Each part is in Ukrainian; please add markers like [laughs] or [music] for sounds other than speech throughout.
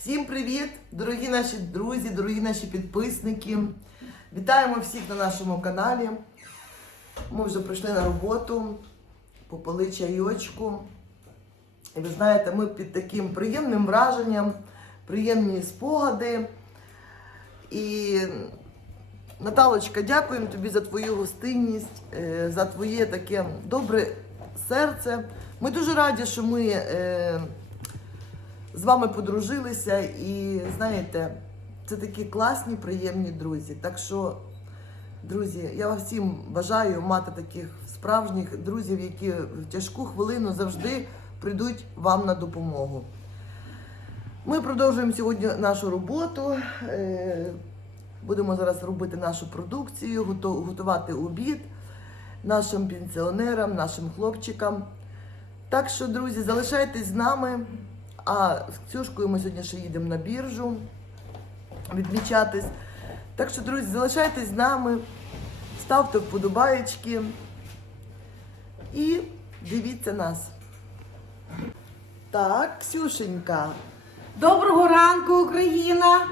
Всім привіт, дорогі наші друзі, дорогі наші підписники. Вітаємо всіх на нашому каналі. Ми вже прийшли на роботу, попили чайочку. І ви знаєте, ми під таким приємним враженням, приємні спогади. І Наталочка, дякуємо тобі за твою гостинність, е, за твоє таке добре серце. Ми дуже раді, що ми е, з вами подружилися і знаєте, це такі класні, приємні друзі. Так що, друзі, я всім бажаю мати таких справжніх друзів, які в тяжку хвилину завжди прийдуть вам на допомогу. Ми продовжуємо сьогодні нашу роботу. Е, Будемо зараз робити нашу продукцію, готувати обід нашим пенсіонерам, нашим хлопчикам. Так що, друзі, залишайтесь з нами. А з Ксюшкою ми сьогодні ще їдемо на біржу відмічатись. Так що, друзі, залишайтесь з нами, ставте вподобаєчки і дивіться нас. Так, Ксюшенька. Доброго ранку, Україна!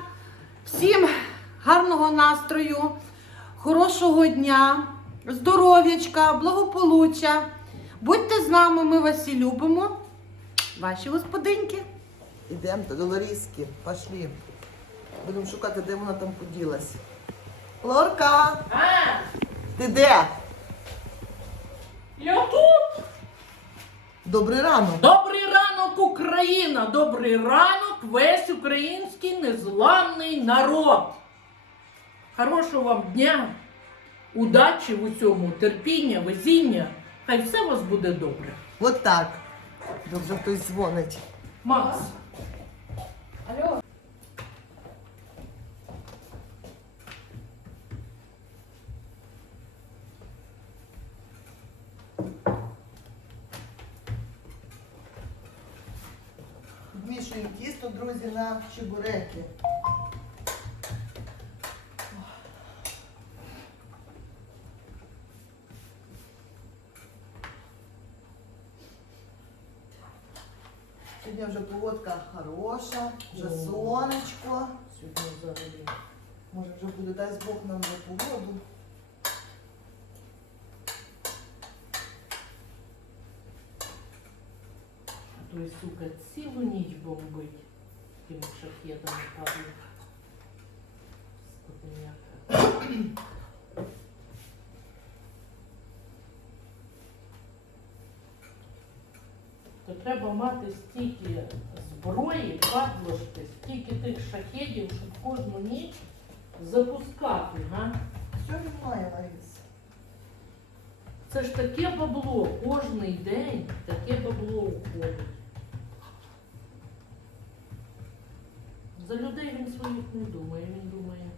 Всім гарного настрою, хорошого дня, здоров'ячка, благополуччя. Будьте з нами, ми вас і любимо. Ваші господинки. Ідемо до Ларіски, пошли. Будемо шукати, де вона там поділась. Лорка! Ти де? Я тут. Добрий ранок. Добрий ранок, Україна! Добрий ранок, весь український незламний народ. Хорошого вам дня, удачі в усьому, терпіння, везіння. Хай все у вас буде добре. От так. Вже хтось дзвонить. Макс, Алло. Вмішуємо тісто, друзі, на чебуреки. Сьогодні вже погодка хороша, вже О. сонечко. сьогодні взагалі. Може вже буде дасть Бог нам вже погоду. Той, сука, цілу ніч бомбить тими шахетами падає. Скотиняка. То треба мати стільки зброї, падложки, стільки тих шахедів, щоб кожну ніч запускати, га? Що він має Ларіс? Це ж таке бабло, кожний день таке бабло уходить. За людей він своїх не думає, він думає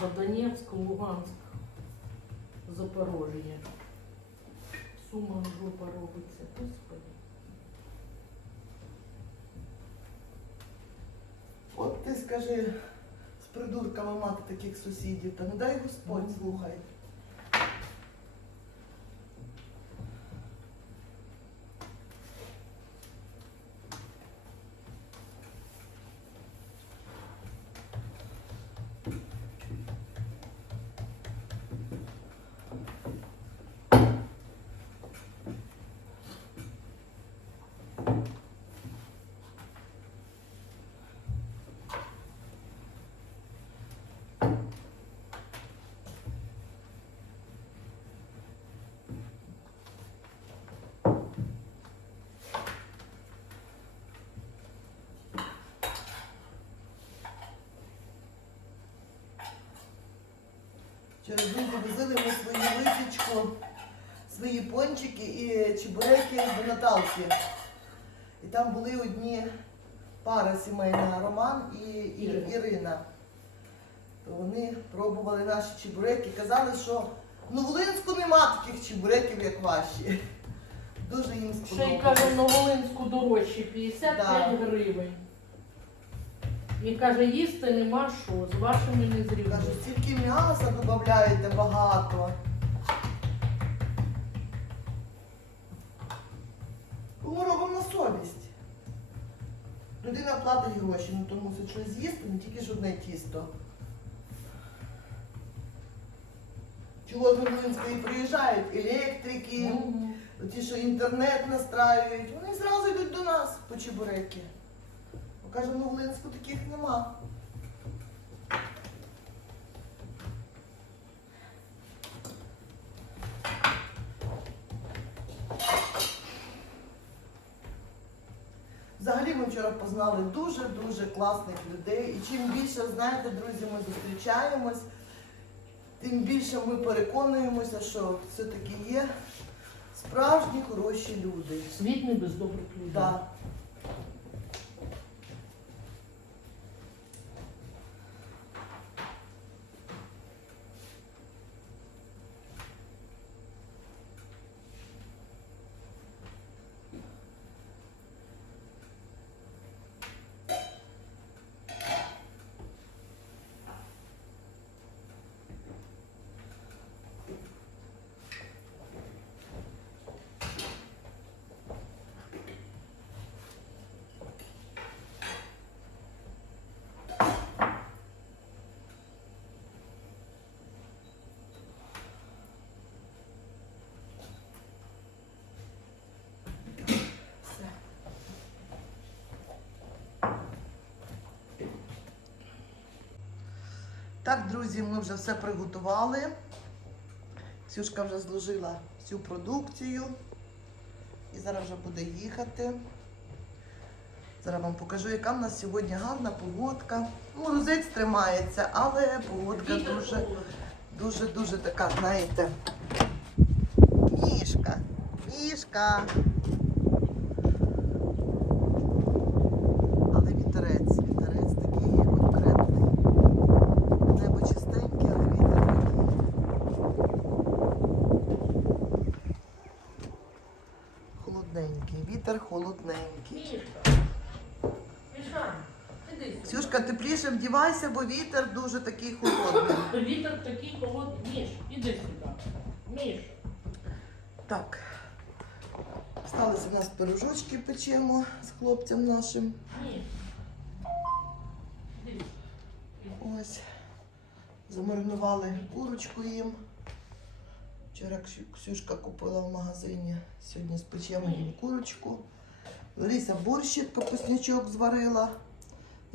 за Донецьк, Луганськ, Запорожжя. Сума жопа робиться, господи. От ти скажи з придурками мати таких сусідів, та не дай Господь слухай. Через друзі возили ми свою випічку, свої пончики і чебуреки до Наталки. І там були одні пара сімейна Роман і, і Ірина. То вони пробували наші чебуреки, казали, що ну в Волинську нема таких чебуреків, як ваші. Дуже їм Ще й каже, на Волинську дорожчі 55 Да. гривень. І каже, їсти нема що, з вашими не Каже, стільки м'яса додаєте багато. Ми робимо на совість. Людина платить гроші, ну то мусить щось з'їсти, не тільки ж одне тісто. Чого з Новолинської приїжджають електрики, ті, що інтернет настраюють, вони зразу йдуть до нас по чебуреки. Каже, ну в Линську таких нема. Взагалі ми вчора познали дуже-дуже класних людей. І чим більше, знаєте, друзі, ми зустрічаємось, тим більше ми переконуємося, що все-таки є справжні хороші люди. Світ не без добрих людей. Да. Все. Так, друзі, ми вже все приготували. Ксюшка вже зложила всю продукцію. І зараз вже буде їхати. Зараз вам покажу, яка в нас сьогодні гарна погодка. Морозець тримається, але погодка дуже-дуже-дуже така, знаєте. Ніжка, ніжка. Але вітерець, вітерець такий конкретний. Небо чистеньке, але вітер такий. Холодненький, вітер холодненький. Мішка. Міша, іди сюди. Ксюшка, тепліше вдівайся, бо вітер дуже такий холодний. [coughs] Вітер такий холодний. Міш, іди сюди. Міш. Так. Сталися у нас пирожочки печемо з хлопцем нашим. Міш. Ось. Замаринували курочку їм. Вчора Ксюшка купила в магазині. Сьогодні спечемо їм курочку. Лариса борщик капуснячок зварила.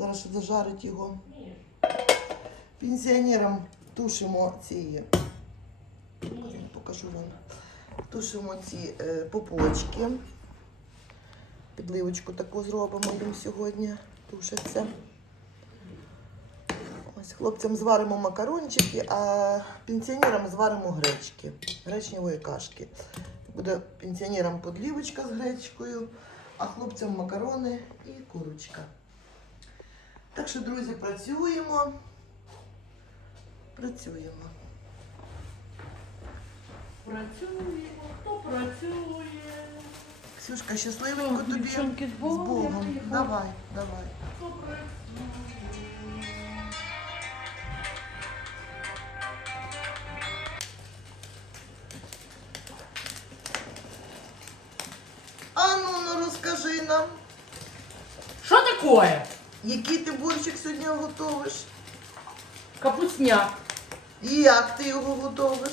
Зараз ще зажарить його. Пенсіонерам тушимо ці, покажу вам, тушимо ці е, попочки. Підливочку таку зробимо їм сьогодні. Тушаться. Ось хлопцям зваримо макарончики, а пенсіонерам зваримо гречки, гречневої кашки. Буде пенсіонерам подлівочка з гречкою, а хлопцям макарони і курочка. Так що, друзі, працюємо. Працюємо. Працюємо, хто працює. Ксюшка, щасливенько тобі. Дівчонки, з З Богом. Богом. я. Давай, давай. Хто працює. А ну, ну розкажи нам, Що таке? Який ти борщик сьогодні готовиш? Капусняк. І як ти його готовиш?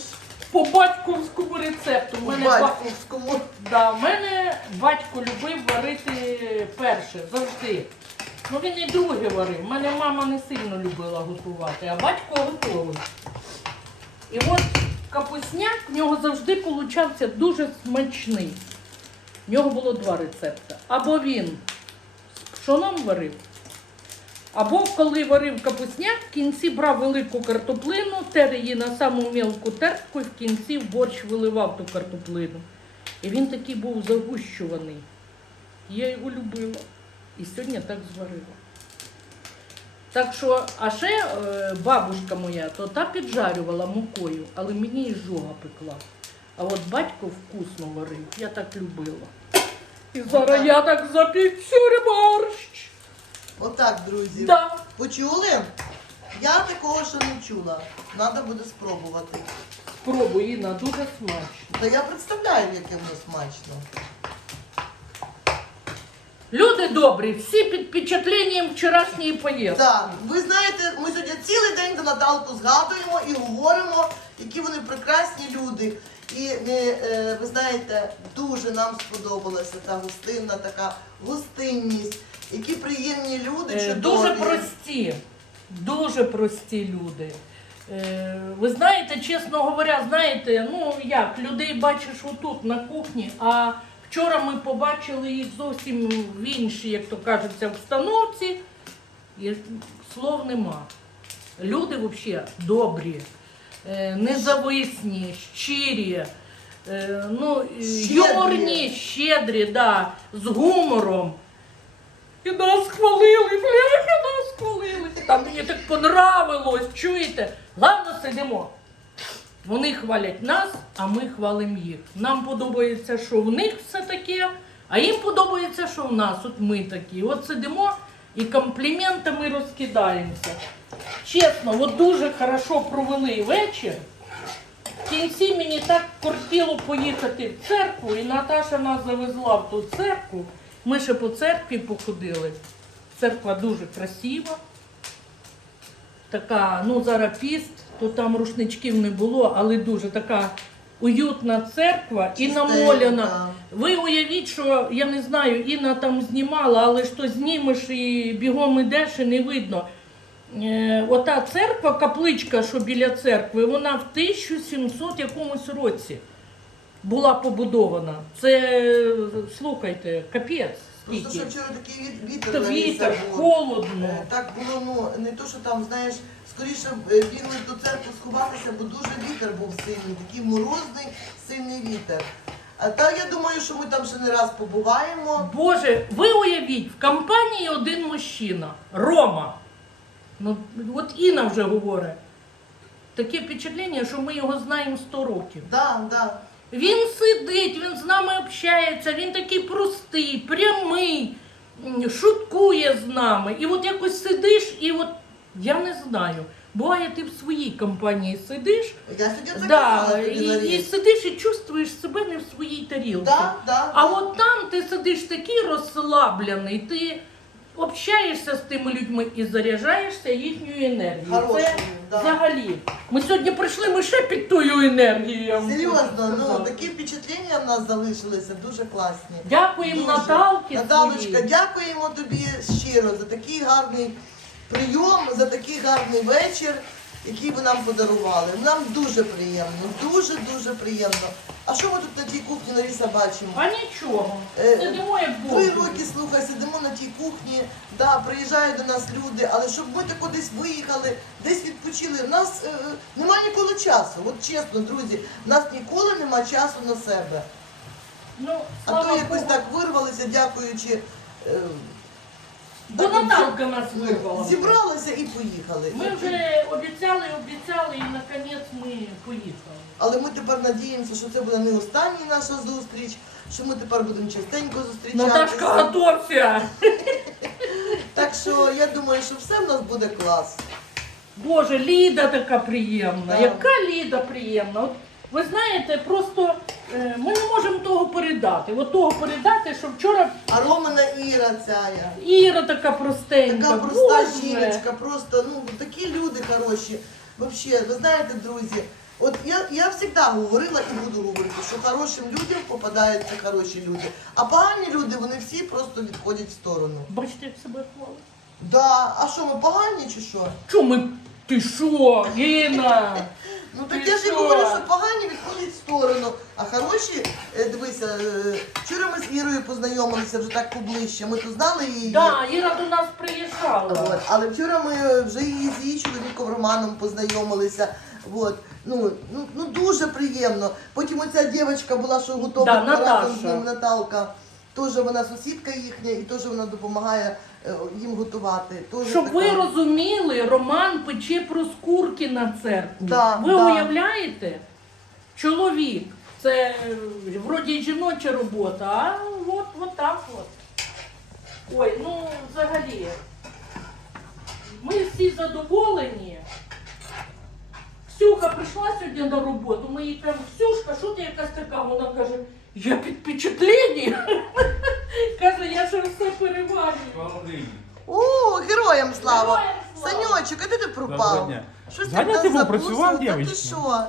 По батьківському рецепту. У У мене, ба... батьківському. да, в мене батько любив варити перше, завжди. Ну він і друге варив. У мене мама не сильно любила готувати, а батько готовий. І от капусняк в нього завжди получався дуже смачний. В нього було два рецепти. Або він з пшоном варив, або коли варив капусняк, в кінці брав велику картоплину, тер її на саму мілку тертку і в кінці в борщ виливав ту картоплину. І він такий був загущуваний. Я його любила. І сьогодні так зварила. Так що, а ще е, бабушка моя, то та піджарювала мукою, але мені і жога пекла. А от батько вкусно варив, я так любила. І зараз я так запіксюрю борщ. Отак, друзі. Да. Почули? Я такого ще не чула. Треба буде спробувати. Спробуй, Інна, дуже смачно. Та я представляю, яке воно смачно. Люди добрі, всі під впечатленням вчорашньої поїздки. Так, ви знаєте, ми сьогодні цілий день до Наталку згадуємо і говоримо, які вони прекрасні люди. І ми, е, ви знаєте, дуже нам сподобалася та гостинна така гостинність, які приємні люди, Е, чудові. Дуже прості, дуже прості люди. Е, Ви знаєте, чесно говоря, знаєте, ну як, людей бачиш отут на кухні, а вчора ми побачили їх зовсім в іншій, як то кажеться, обстановці. І слов нема. Люди взагалі добрі, е, независні, щирі, е, ну, Щедрі. юморні, щедрі, да, з гумором. І нас хвалили, бляха, нас хвалили. Там мені так понравилось, чуєте? Ладно, сидимо. Вони хвалять нас, а ми хвалимо їх. Нам подобається, що в них все таке, а їм подобається, що в нас. От ми такі. От сидимо і компліментами розкидаємося. Чесно, от дуже хорошо провели вечір. В кінці мені так кортіло поїхати в церкву, і Наташа нас завезла в ту церкву. Ми ще по церкві походили. Церква дуже красива. Така, ну зараз піст, то там рушничків не було, але дуже така уютна церква і намоляна. Ви уявіть, що я не знаю, Інна там знімала, але то знімеш і бігом ідеш і не видно. Е, ота церква, капличка, що біля церкви, вона в 1700 якомусь році була побудована. Це, слухайте, капець. Просто що вчора такий віт- вітер Та навівся вітер, був. холодно. Е, Так було, ну не то, що там, знаєш, скоріше е, бігли до церкви сховатися, бо дуже вітер був сильний, такий морозний, сильний вітер. А так я думаю, що ми там ще не раз побуваємо. Боже, ви уявіть, в компанії один мужчина, Рома. Ну, от Інна вже говорить. Таке впечатлення, що ми його знаємо 100 років. Да, да. Він сидить, він з нами общається, він такий простий, прямий, шуткує з нами. І от якось сидиш, і от я не знаю. Буває, ти в своїй компанії сидиш, Я да, і, і сидиш і чувствуєш себе не в своїй тарілці. Да, да. А от там ти сидиш такий розслаблений, ти общаєшся з тими людьми і заряджаєшся їхньою енергією. Хорошою, Це да. взагалі. Ми сьогодні прийшли, ми ще під тою енергією. я вам Серйозно, хочу ну сказати. такі впечатлення в нас залишилися дуже класні. Дякуємо Дуже. Наталки. Наталочка, своїй. дякуємо тобі щиро за такий гарний прийом, за такий гарний вечір, який ви нам подарували. Нам дуже приємно, дуже дуже приємно. А що ми тут на тій кухні Лариса бачимо? А нічого. Е, Сидимо як Три роки, слухай, сидимо на тій кухні, да, приїжджають до нас люди, але щоб ми так десь виїхали, десь відпочили. У нас е, немає ніколи часу. От чесно, друзі, в нас ніколи немає часу на себе. Ну, А слава то якось Богу. так вирвалися, дякуючи. е, Бо Наталка нас вирвала. Зібралися і поїхали. Ми вже обіцяли, обіцяли і наконець ми поїхали. Але ми тепер надіємося, що це буде не остання наша зустріч, що ми тепер будемо частенько зустрічатися. Наташка, готовся! Так що я думаю, що все в нас буде клас. Боже, Ліда така приємна. Да. Яка Ліда приємна? От, ви знаєте, просто е, ми не можемо того передати. От того передати, що вчора А Романа Іра ця. Іра така простенька. Така проста Боже. жіночка, просто ну такі люди хороші. Вообще, ви знаєте, друзі, от я, я завжди говорила і буду говорити, що хорошим людям попадаються хороші люди, а погані люди вони всі просто відходять в сторону. Бачите, як себе хвалить? Да, а що ми погані чи що? Чому ми? Ти що, Гіна? [laughs] Ну так Ти я ж і що? говорю, що погані відходять в сторону, а хороші, е, дивися, е, вчора ми з Ірою познайомилися вже так поближче. Ми то знали її. Да, Іра до нас приїжджала. От. Але вчора ми вже її з її чоловіком Романом познайомилися. От. Ну, ну, ну дуже приємно. Потім оця дівчинка була, що готова Да, разом Наташа. з ним Наталка. Теж вона сусідка їхня і теж вона допомагає е, їм готувати. Теж Щоб ви розуміли, Роман пече проскурки на церкву. Да, ви да. уявляєте? Чоловік. Це е, вроді жіноча робота, а от, от так от. Ой, ну взагалі. Ми всі задоволені. Ксюха прийшла сьогодні на роботу, ми їй кажемо, Ксюшка, що ти якась така? Вона каже, я під впечатлення. Каже, я ж все Слава О, героям слава! Героям слава! Саньочок, а де ти Доброго пропав? дня. Щось Зайнятий нас був, працював, та ти що?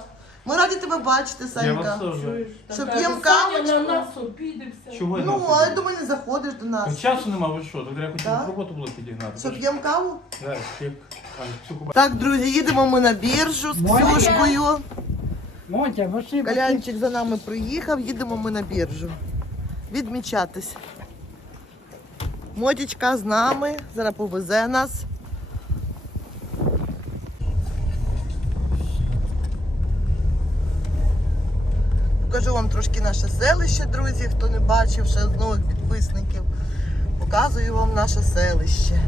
Ми раді тебе бачити, Я Санька. теж. Чуєш? Що, Така п'єм Саня кавочку? на нас обідився. Чого я Ну, а я думаю, не заходиш до нас. Часу нема, ви що? Я хотів Так? роботу було підігнати. Що, п'ємо каву? Так, як а, цю куба- Так, друзі, їдемо ми на біржу з Моя. Ксюшкою. Мотя, ваші Калянчик за нами приїхав, їдемо ми на біржу. Відмічатись. Мотічка з нами, зараз повезе нас. Покажу вам трошки наше селище, друзі, хто не бачив ще з нових підписників. Показую вам наше селище.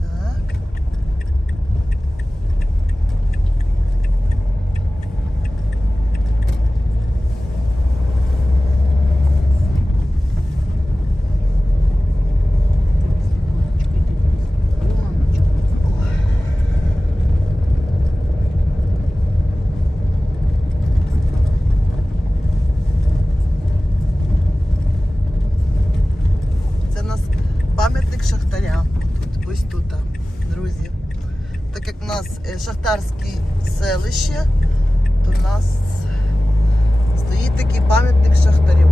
Так. Це у нас пам'ятник шахтарям. Тут, ось тут, а, друзі. Так як у нас е, шахтарське селище, то у нас стоїть такий пам'ятник шахтарів.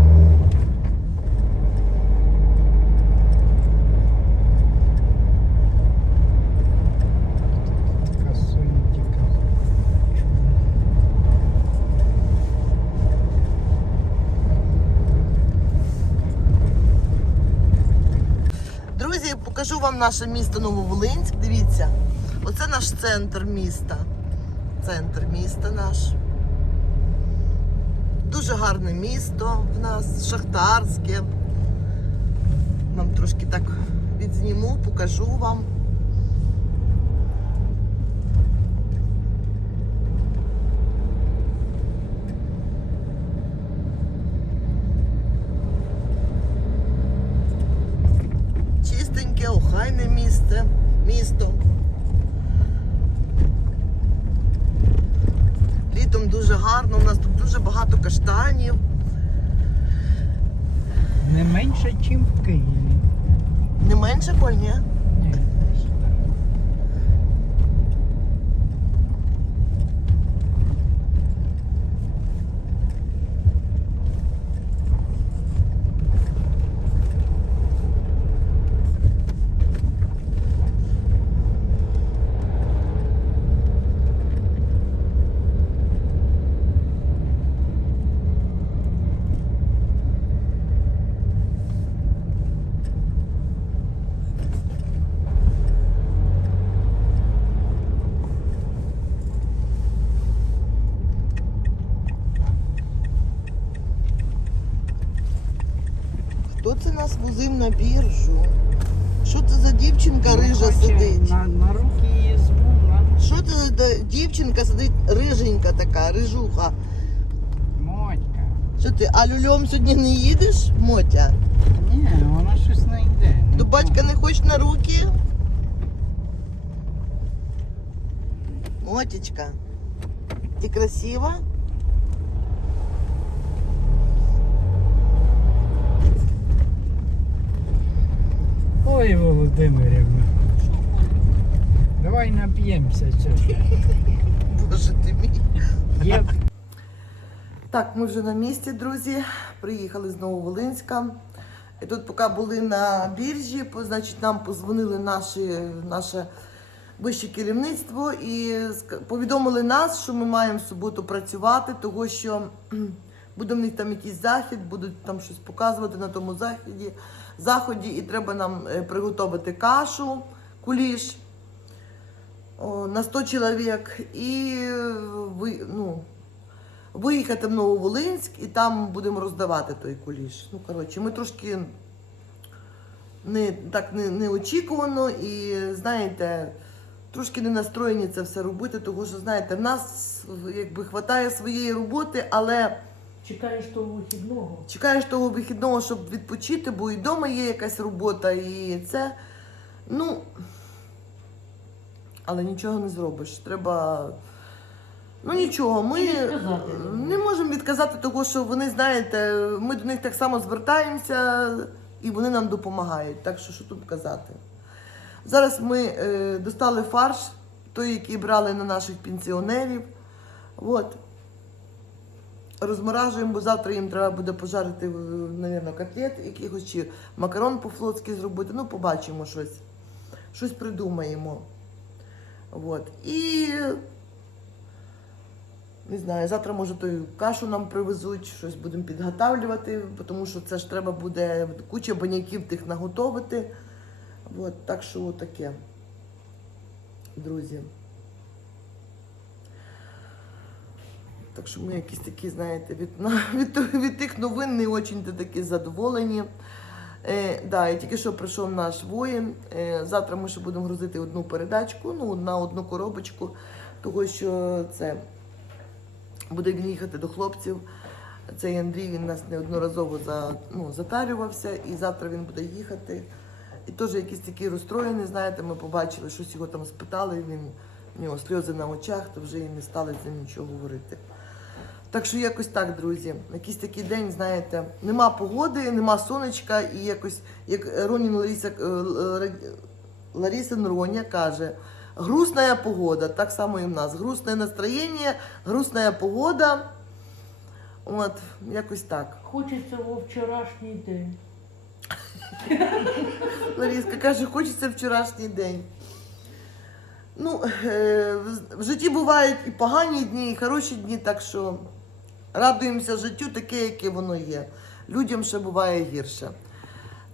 Друзі, покажу вам наше місто Нововолинськ. Дивіться, оце наш центр міста. Центр міста наш. Дуже гарне місто в нас, шахтарське. Вам трошки так відзніму, покажу вам. Чистеньке, охайне місце, місто. Літом дуже гарно, у нас тут дуже багато каштанів. Не менше, ніж в Києві. Не менше Коль, ні? Ні. Нас возив на біржу? Що це за дівчинка рижа сидить? На, на руки її зву, Що це за дівчинка сидить риженька така, рижуха? Мотька. Що ти, а люльом сьогодні не їдеш, Мотя? Ні, вона щось не йде. До батька не хочеш на руки? Мотечка, ти красива? Ой, Володимирівна. Давай нап'ємося сьогодні. Боже ти мій. Є Так, ми вже на місці, друзі. Приїхали з Нововолинська. І тут, поки були на біржі, значить, нам позвонили наші, наше вище керівництво і повідомили нас, що ми маємо в суботу працювати, того що буде в них там якийсь захід, будуть там щось показувати на тому заході, заході і треба нам е, приготувати кашу, куліш о, на 100 чоловік і ви, ну, виїхати в Нововолинськ і там будемо роздавати той куліш. Ну, коротше, ми трошки не, так не, неочікувано і, знаєте, трошки не настроєні це все робити, тому що, знаєте, в нас якби вистачає своєї роботи, але Чекаєш того вихідного. чекаєш того вихідного, щоб відпочити, бо і вдома є якась робота, і це. Ну. Але нічого не зробиш. Треба Ну нічого, ми відказати не можемо відказати того, що вони, знаєте, ми до них так само звертаємося і вони нам допомагають. Так що що тут казати? Зараз ми е, достали фарш, той, який брали на наших пенсіонерів. От. Розморажуємо, бо завтра їм треба буде пожарити, мабуть, котлет якихось чи макарон по-флотськи зробити. Ну, побачимо щось. Щось придумаємо. От. І не знаю, завтра, може, той кашу нам привезуть, щось будемо підготавлювати, тому що це ж треба буде куча баняків тих наготовити. От, так що таке, друзі. Так що ми якісь такі, знаєте, від, [laughs] від, від тих новин не дуже такі задоволені. Е, да, і тільки що прийшов наш воїн. Е, завтра ми ще будемо грузити одну передачку, ну, на одну коробочку, того що це буде він їхати до хлопців. Цей Андрій він нас неодноразово за, ну, затарювався, і завтра він буде їхати. І теж якийсь такий розстроєний, знаєте, ми побачили, щось його там спитали, він, у нього сльози на очах, то вже і не стали з ним нічого говорити. Так що якось так, друзі. Якийсь такий день, знаєте, нема погоди, нема сонечка, і якось, як Ронін Ларіса, е, Л- Ларісин Роня каже, грустная погода, так само і в нас. Грустне настроєння, грустная погода. От, якось так. Хочеться во вчорашній день. Ларіска каже, хочеться вчорашній день. Ну, е, в житті бувають і погані дні, і хороші дні, так що радуємося життю таке, яке воно є. Людям ще буває гірше.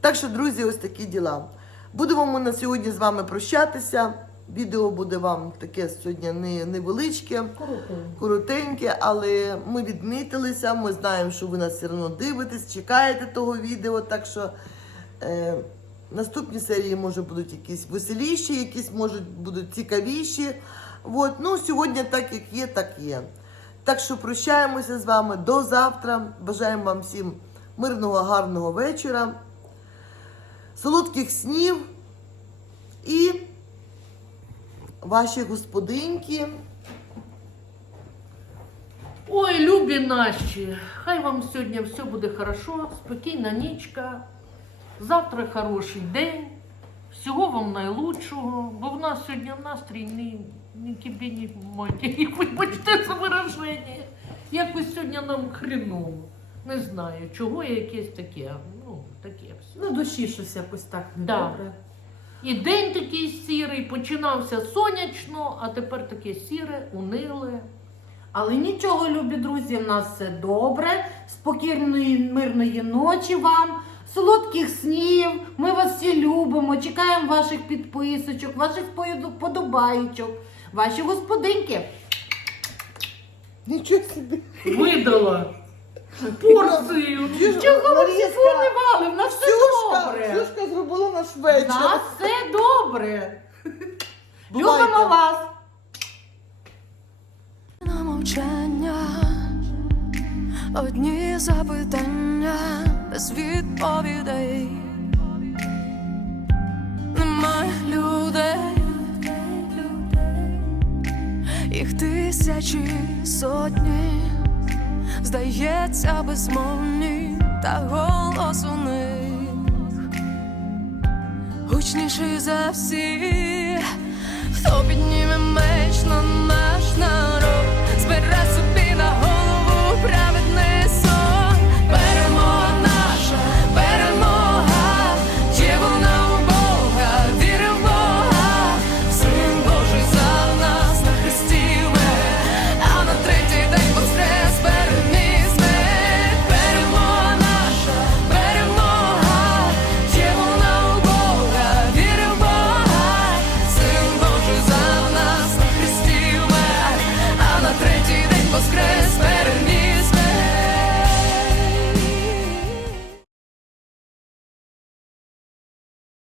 Так що, друзі, ось такі діла. Будемо ми на сьогодні з вами прощатися. Відео буде вам таке сьогодні не- невеличке коротеньке, але ми відмітилися. Ми знаємо, що ви нас все одно дивитесь, чекаєте того відео. Так що е, наступні серії може будуть якісь веселіші, якісь можуть будуть цікавіші. От. Ну, сьогодні так, як є, так є. Так що прощаємося з вами до завтра. Бажаємо вам всім мирного, гарного вечора, солодких снів і ваші господинки. Ой, любі наші, хай вам сьогодні все буде хорошо, спокійна нічка. Завтра хороший день. Всього вам найлучшого, бо в нас сьогодні настрій ні, ні кібі, ні маті. Вибачте за вираження. Якось сьогодні нам хреново. Не знаю, чого якесь таке. Ну, таке все. На душі щось якось так Да. недобре. І день такий сірий, починався сонячно, а тепер таке сіре, униле. Але нічого, любі друзі, в нас все добре. Спокійної, мирної ночі вам, солодких снів. Ми вас всі любимо. Чекаємо ваших підписочок, ваших подобаючок, ваші господинки. Нічого собі. Видала порцію. Чого ви всі сформували? В нас все добре. Ксюшка зробила наш В вечір. нас все добре. Бувайте. Любимо вас. На мовчання, одні запитання без відповідей. Немає людей, їх тисячі сотні, здається, безмовні, та голос у них гучніший за всіх, хто підніме.